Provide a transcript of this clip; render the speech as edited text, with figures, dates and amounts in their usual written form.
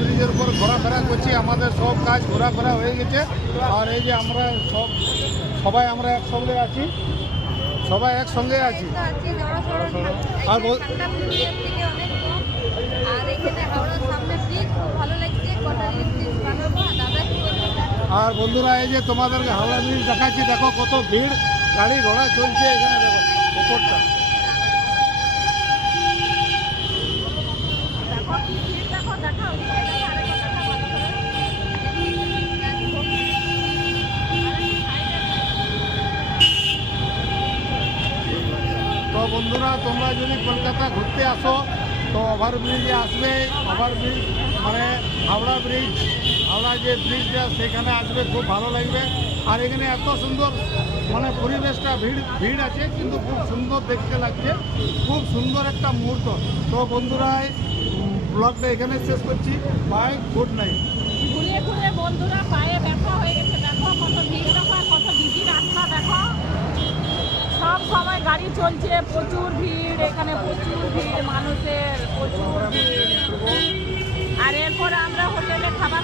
ব্রিজের উপর ঘোরাফেরা করছি। আমাদের সব কাজ ঘোরাফেরা হয়ে গেছে। আর এই যে আমরা সবাই আমরা একসঙ্গে আছি, সবাই একসঙ্গে আছি। আর আর বন্ধুরা এই যে তোমাদেরকে হাওড়া ব্রিজ দেখাচ্ছি, দেখো কত ভিড়, গাড়ি ঘোড়া চলছে এখানে, দেখো উপরটা। তো বন্ধুরা তোমরা যদি কলকাতা ঘুরতে আসো তো ওভারব্রিজে আসবে। ওভারব্রিজ মানে হাওড়া ব্রিজ, হাওড়া যে ব্রিজটা সেখানে আসবে, খুব ভালো লাগবে। আর এখানে এত সুন্দর মানে পরিবেশটা, ভিড় আছে কিন্তু খুব সুন্দর দেখতে লাগছে, খুব সুন্দর একটা মুহূর্ত। তো বন্ধুরা ব্লগটা এখানে শেষ করছি। Bye, good night. ঘুরে ঘুরে বন্ধুরা পায়ে ব্যথা হয়ে গেছে, দেখো কত ভিড়, দেখো কত বিজি রাস্তা, দেখো সব সময় গাড়ি চলছে, প্রচুর ভিড় এখানে, প্রচুর ভিড় মানুষের, প্রচুর ভিড়। আর এরপরে আমরা হোটেলে খাবার